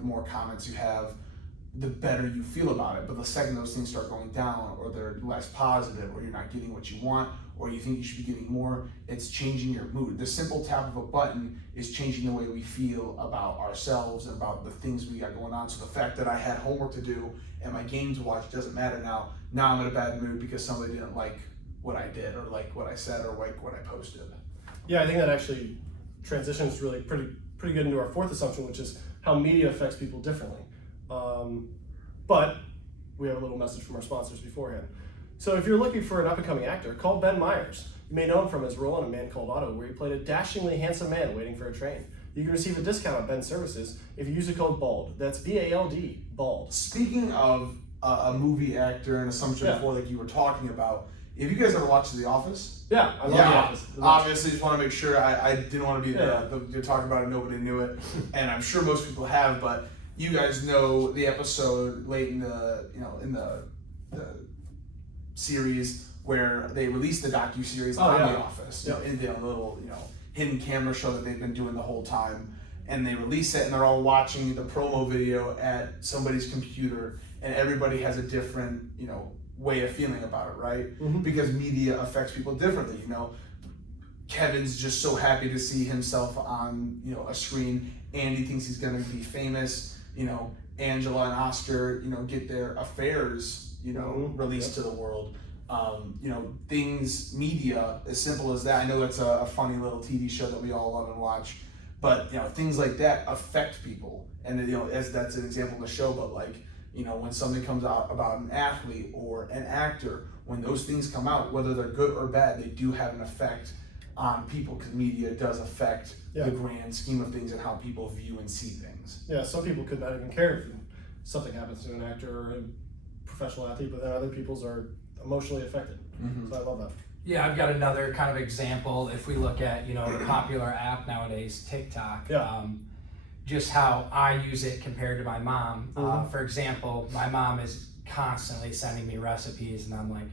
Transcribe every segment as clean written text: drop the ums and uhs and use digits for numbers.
the more comments you have, the better you feel about it. But the second those things start going down, or they're less positive, or you're not getting what you want, or you think you should be getting more, it's changing your mood. The simple tap of a button is changing the way we feel about ourselves and about the things we got going on. So the fact that I had homework to do and my game to watch doesn't matter now. Now I'm in a bad mood because somebody didn't like what I did, or like what I said, or like what I posted. Yeah, I think that actually transitions really pretty good into our fourth assumption, which is how media affects people differently. But we have a little message from our sponsors beforehand. So if you're looking for an up-and-coming actor, call Ben Myers. You may know him from his role in A Man Called Otto, where he played a dashingly handsome man waiting for a train. You can receive a discount on Ben's services if you use the code BALD. That's B-A-L-D, BALD. Speaking of a movie actor and assumption before, like you were talking about, have you guys ever watched The Office? Yeah, I love The Office. Obviously, just want to make sure. I didn't want to be you're talking about it, nobody knew it, and I'm sure most people have, but you guys know the episode late in the series where they released the docu-series on The Office, in the little hidden camera show that they've been doing the whole time, and they release it and they're all watching the promo video at somebody's computer, and everybody has a different way of feeling about it, right? Mm-hmm. Because media affects people differently. Kevin's just so happy to see himself on a screen. Andy thinks he's going to be famous. Angela and Oscar get their affairs released to the world. Things, media, as simple as that. I know it's a funny little TV show that we all love and watch, but things like that affect people. And as that's an example of the show, but when something comes out about an athlete or an actor, when those things come out, whether they're good or bad, they do have an effect on people, because media does affect the grand scheme of things and how people view and see things. Yeah, some people could not even care if something happens to an actor or a professional athlete, but then other people's are emotionally affected. Mm-hmm. So I love that. Yeah, I've got another kind of example. If we look at the popular app nowadays, TikTok. Yeah. Just how I use it compared to my mom. Mm-hmm. For example, my mom is constantly sending me recipes, and I'm like,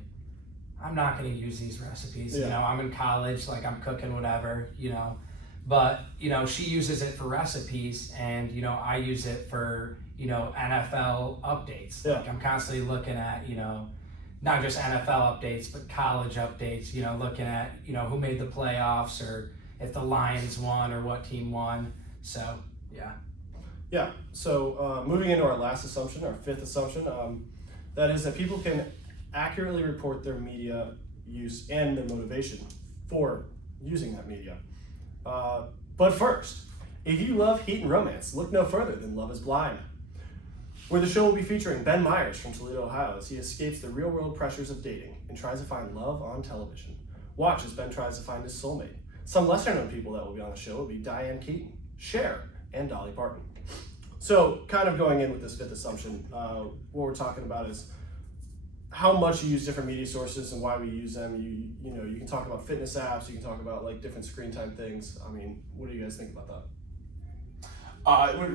I'm not going to use these recipes. Yeah. I'm in college, I'm cooking whatever, but she uses it for recipes, and I use it for NFL updates. Yeah. I'm constantly looking at not just NFL updates, but college updates. Looking at who made the playoffs, or if the Lions won, or what team won. So. Yeah. So moving into our last assumption, our fifth assumption, that is that people can accurately report their media use and their motivation for using that media. But first, if you love heat and romance, look no further than Love is Blind, where the show will be featuring Ben Myers from Toledo, Ohio, as he escapes the real-world pressures of dating and tries to find love on television. Watch as Ben tries to find his soulmate. Some lesser-known people that will be on the show will be Diane Keaton, Cher, and Dolly Parton. So, kind of going in with this fifth assumption, what we're talking about is how much you use different media sources and why we use them. You can talk about fitness apps, you can talk about different screen time things. I mean, what do you guys think about that?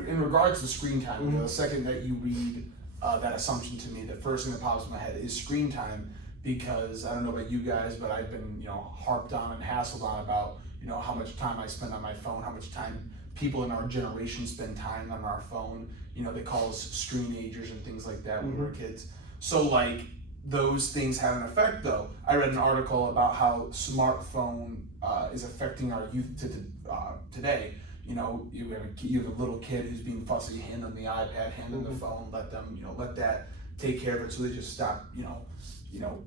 In regards to screen time, the second that you read that assumption to me, the first thing that pops in my head is screen time, because I don't know about you guys, but I've been harped on and hassled on about how much time I spend on my phone, how much time people in our generation spend time on our phone. They call us screenagers and things like that when we were kids. So those things have an effect, though. I read an article about how smartphone is affecting our youth today. You have a little kid who's being fussy, hand them the iPad, hand them the phone, let them, let that take care of it, so they just stop,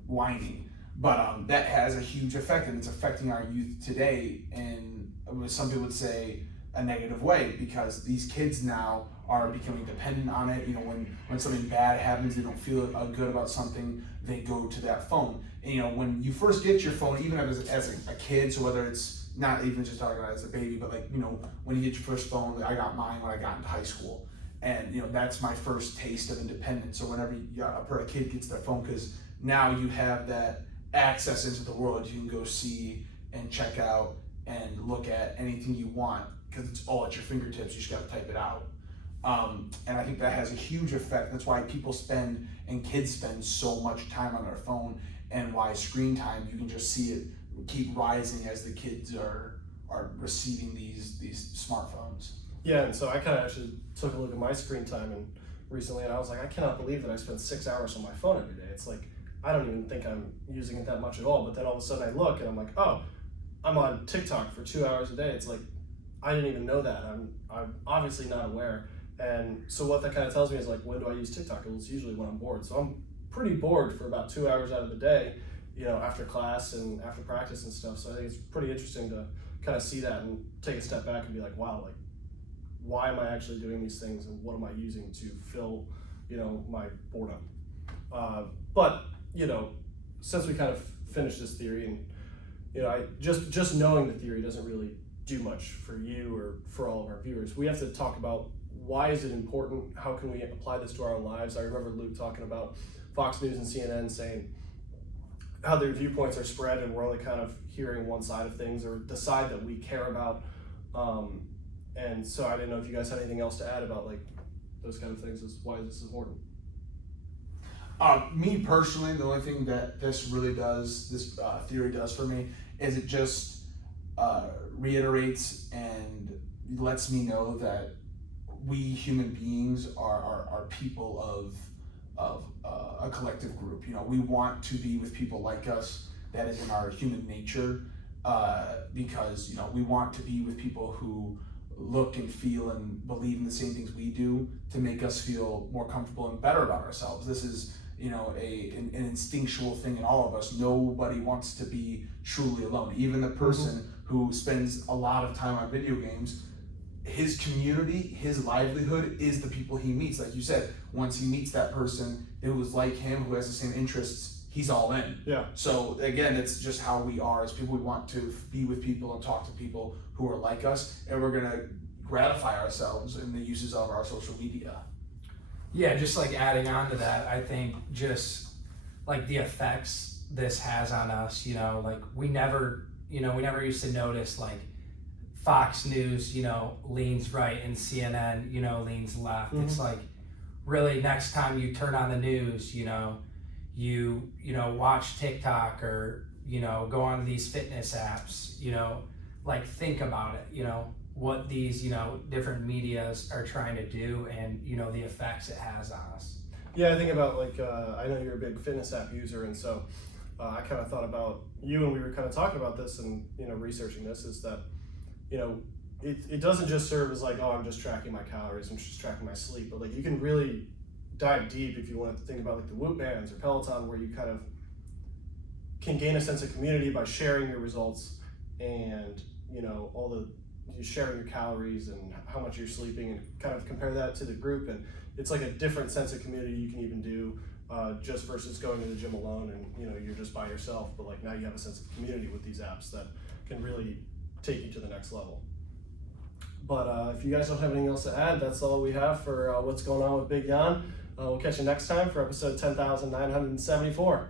whining. But that has a huge effect, and it's affecting our youth today, and some people would say a negative way, because these kids now are becoming dependent on it. When something bad happens, they don't feel good about something, they go to that phone. And when you first get your phone, even as a kid, so whether it's not even just talking about as a baby, but when you get your first phone, I got mine when I got into high school, and that's my first taste of independence. So whenever a kid gets their phone, because now you have that access into the world, you can go see and check out and look at anything you want, because it's all at your fingertips. You just got to type it out. And I think that has a huge effect. That's why people spend, and kids spend, so much time on their phone, and why screen time, you can just see it keep rising as the kids are receiving these smartphones. Yeah, and so I kind of actually took a look at my screen time and recently, and I was like, I cannot believe that I spend 6 hours on my phone every day. It's like, I don't even think I'm using it that much at all. But then all of a sudden I look and I'm like, oh, I'm on TikTok for 2 hours a day. It's like, I didn't even know that. I'm obviously not aware. And so what that kind of tells me is like, when do I use TikTok? Well, it's usually when I'm bored. So I'm pretty bored for about 2 hours out of the day, after class and after practice and stuff. So I think it's pretty interesting to kind of see that and take a step back and be like, wow, like, why am I actually doing these things and what am I using to fill, my boredom? But since we kind of finished this theory and, I just knowing the theory doesn't really do much for you or for all of our viewers. We have to talk about why is it important? How can we apply this to our own lives? I remember Luke talking about Fox News and CNN saying how their viewpoints are spread and we're only kind of hearing one side of things or the side that we care about. And so I didn't know if you guys had anything else to add about like those kind of things, is why this is important. Me personally, the only thing that this really does, this theory does for me, is it just reiterates and lets me know that we human beings are people of a collective group. We want to be with people like us. That is in our human nature, because we want to be with people who look and feel and believe in the same things we do to make us feel more comfortable and better about ourselves. This is an instinctual thing in all of us. Nobody wants to be truly alone. Even the person who spends a lot of time on video games, his community, his livelihood is the people he meets. Like you said, once he meets that person who was like him, who has the same interests, he's all in. Yeah. So again, it's just how we are as people. We want to be with people and talk to people who are like us, and we're gonna gratify ourselves in the uses of our social media. Yeah, just like adding on to that, I think just like the effects this has on us, like we never used to notice like Fox News, leans right and CNN, leans left. It's like really next time you turn on the news, you watch TikTok or, go on these fitness apps, like think about it, what these, different medias are trying to do and, the effects it has on us. Yeah, I think about like, I know you're a big fitness app user, and so I kind of thought about you, and we were kind of talking about this and, researching this, is that, it doesn't just serve as like, oh, I'm just tracking my calories, I'm just tracking my sleep, but like you can really dive deep if you want to think about like the Whoop bands or Peloton, where you kind of can gain a sense of community by sharing your results and, you sharing your calories and how much you're sleeping, and kind of compare that to the group, and it's like a different sense of community you can even do just versus going to the gym alone and you're just by yourself. But like now you have a sense of community with these apps that can really take you to the next level. But if you guys don't have anything else to add, that's all we have for what's going on with Big Jan. We'll catch you next time for episode 10,974.